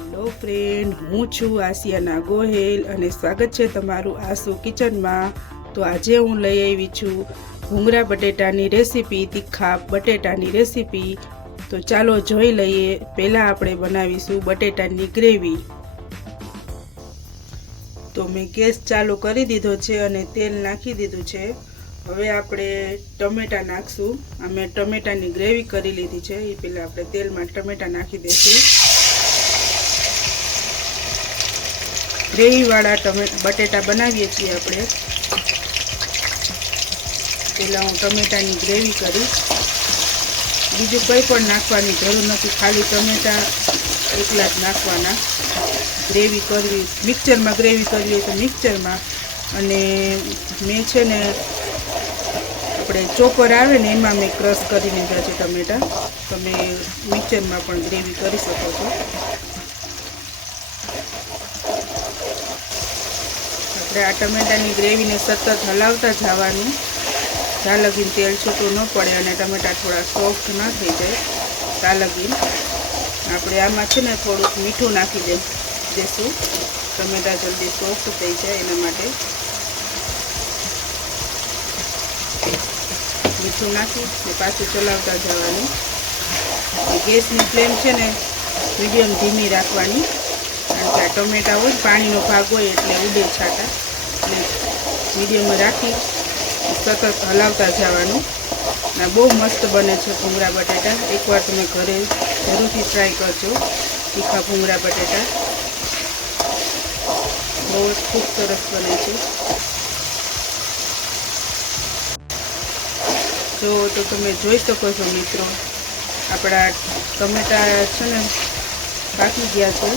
Hello friend, હું છું આસિયાના ગોહેલ અને સ્વાગત છે તમારું આસુ કિચનમાં। તો આજે હું લઈ આવી છું ભૂંગળા બટેટાની રેસીપી, તીખા બટેટાની રેસીપી। તો ચાલો જોઈ લઈએ। પહેલાં આપણે બનાવીશું બટેટાની ગ્રેવી। તો મેં ગેસ ચાલુ કરી દીધો છે અને તેલ નાખી દીધું છે। હવે આપણે ટમેટા નાખશું। અમે ટમેટાની ગ્રેવી કરી લીધી છે। એ પહેલાં આપણે તેલમાં ટમેટા નાખી દઈશું। ગ્રેવીવાળા બટેટા બનાવીએ છીએ આપણે। પહેલાં હું ટમેટાની ગ્રેવી કરીશ, બીજું કંઈ પણ નાખવાની જરૂર નથી, ખાલી ટમેટા એકલા જ નાખવાના। ગ્રેવી કરવી, મિક્સરમાં ગ્રેવી કરવી હોય તો મિક્સરમાં, અને મેં છે ને આપણે ચોપર આવે ને એમાં મેં ક્રશ કરી લીધા છે ટમેટા। તમે મિક્સરમાં પણ ગ્રેવી કરી શકો છો। આપણે આ ટમેટાની ગ્રેવીને સતત હલાવતા જવાનું, ત્યાં લગીને તેલ છૂટું ન પડે અને ટમેટા થોડા સોફ્ટ ન થઈ જાય ત્યાં લગીને। આપણે આમાં છે ને થોડુંક મીઠું નાખી દઈશું, ટમેટા જલ્દી સોફ્ટ થઈ જાય એના માટે। મીઠું નાખી ને પાછું ચલાવતા જવાનું। ગેસની ફ્લેમ છે ને મીડિયમ ધીમી રાખવાની, કારણ કે આ ટમેટા હોય પાણીનો ભાગ હોય એટલે ઉડે છાંટા, એટલે મીડિયમ રાખી સતત હલાવતા જવાનું। બહુ મસ્ત બને છે ભૂંગળા બટેટા। એકવાર તમે ઘરે જરૂરથી ટ્રાય કરજો તીખા ભૂંગળા બટેટા, બહુ જ ખૂબ સરસ બને છે। જો તો તમે જોઈ શકો છો મિત્રો, આપણા ટમેટા છે ને પાકી ગયા છે,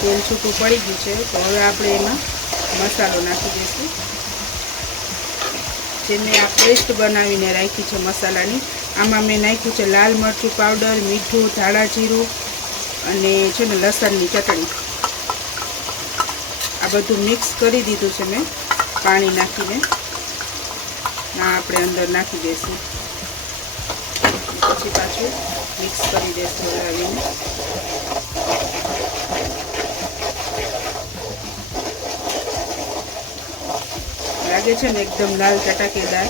તેલ છૂટું પડી ગયું છે। તો હવે આપણે એમાં મસાલો નાખી દઈશું, જે મેં આ પેસ્ટ બનાવીને રાખી છે મસાલાની। આમાં મેં નાખ્યું છે લાલ મરચું પાવડર, મીઠું, ધાણા જીરું અને છે ને લસણની ચટણી। આ બધું મિક્સ કરી દીધું છે મેં પાણી નાખીને। આ આપણે અંદર નાખી દઈશું, પછી પાછું મિક્સ કરી દઈશું હલાવીને। લાગે છે ને એકદમ લાલ ચટાકેદાર।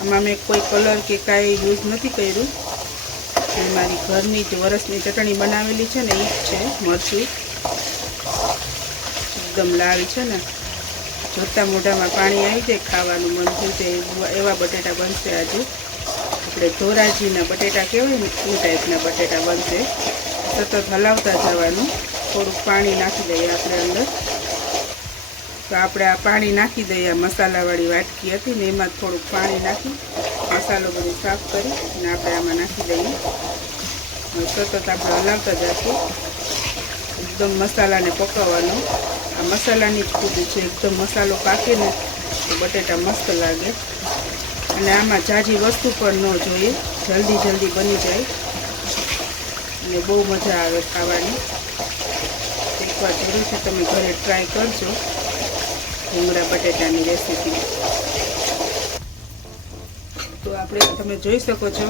આમાં મેં કોઈ કલર કે કાંઈ યુઝ નથી કર્યું, મારી ઘરની જ વરસની ચટણી બનાવેલી છે ને એ જ છે મરચું। એકદમ લાલ છે ને, જોતાં મોઢામાં પાણી આવી જાય, ખાવાનું મન થઈ જાય એવા બટેટા બનશે આજે। આપણે ધોરાજીના બટેટા કહેવાય ને એ ટાઈપના બટેટા બનશે। સતત હલાવતા જવાનું। થોડુંક પાણી નાખી દઈએ આપણે અંદર। તો આપણે આ પાણી નાખી દઈએ, આ મસાલાવાળી વાટકી હતી ને એમાં થોડુંક પાણી નાખી મસાલો બધો સાફ કરી અને આપણે આમાં નાખી દઈએ। સતત આપણે હલાવતા જઈશું, એકદમ મસાલાને પકાવવાનો। આ મસાલાની જ ખૂબી છે, એકદમ મસાલો પાકે ને તો બટેટા મસ્ત લાગે। અને આમાં ઝાઝી વસ્તુ પણ ન જોઈએ, જલ્દી બની જાય અને બહુ મજા આવે ખાવાની। એકવાર જરૂરથી તમે ઘરે ટ્રાય કરજો ભૂંગળા બટેટાની રેસીપી। તો આપણે તમે જોઈ શકો છો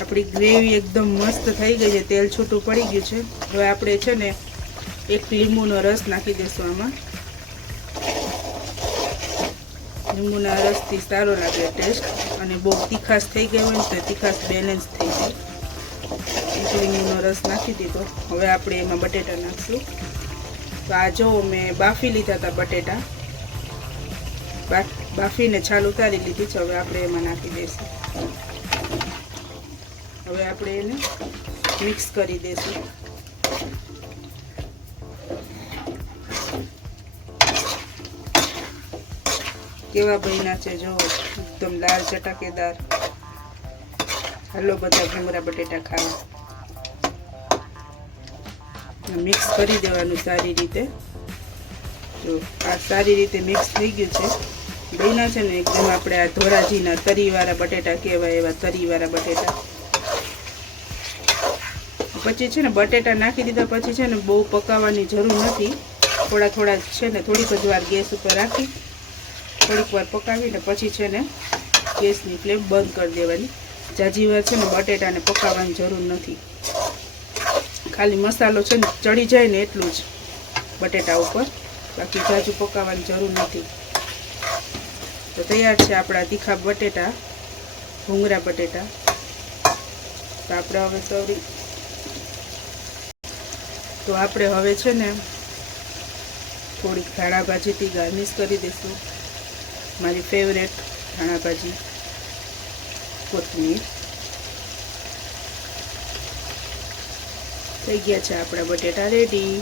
આપણી ગ્રેવી એકદમ મસ્ત થઈ ગઈ છે, તેલ છૂટું પડી ગયું છે। હવે આપણે છે ને એક લીંબુનો રસ નાખી દઈશું આમાં। લીંબુના રસથી સારો લાગે ટેસ્ટ, અને બહુ તીખાશ થઈ ગઈ હોય ને તો તીખાશ બેલેન્સ થઈ જાય। એક લીંબુનો રસ નાખી દીધો। હવે આપણે એમાં બટેટા નાખશું। તો આ જો મેં બાફી લીધા હતા બટેટા, બાફીને છાલ ઉતારી લીધી છે। હવે આપણે એમાં નાખી દઈશું। હવે આપણે એને મિક્સ કરી દઈશું। કેવા બન્યા છે જો, એકદમ લાલ ચટાકેદાર। હાલો બધા ભૂંગળા બટેટા ખાવા। મિક્સ કરી દેવાનું સારી રીતે। જો આ સારી રીતે મિક્સ થઈ ગયું છે, બન્યા છે ને એકદમ આપણે આ ધોરાજીના તરીવાળા બટેટા કહેવાય એવા તરીવાળા બટેટા। પછી છે ને બટેટા નાખી દીધા પછી છે ને બહુ પકાવવાની જરૂર નથી, થોડા છે ને થોડીક જ વાર ગેસ ઉપર રાખી થોડીક વાર પકાવીને પછી છે ને ગેસની ફ્લેમ બંધ કરી દેવાની। ઝાઝી વાર છે ને બટેટાને પકાવવાની જરૂર નથી, ખાલી મસાલો છે ને ચડી જાય ને એટલું જ બટેટા ઉપર, બાકી જાજુ પકાવવાની જરૂર નથી. તો તૈયાર છે આપણા તીખા બટેટા, ભૂંગળા બટેટા. તો આપણે હવે છે ને થોડીક ધાણા ભાજીથી ગાર્નિશ કરી દઈશું. મારી ફેવરેટ ધાણા ભાજી, કોથમીર. થઈ ગયા છે આપણા બટેટા રેડી.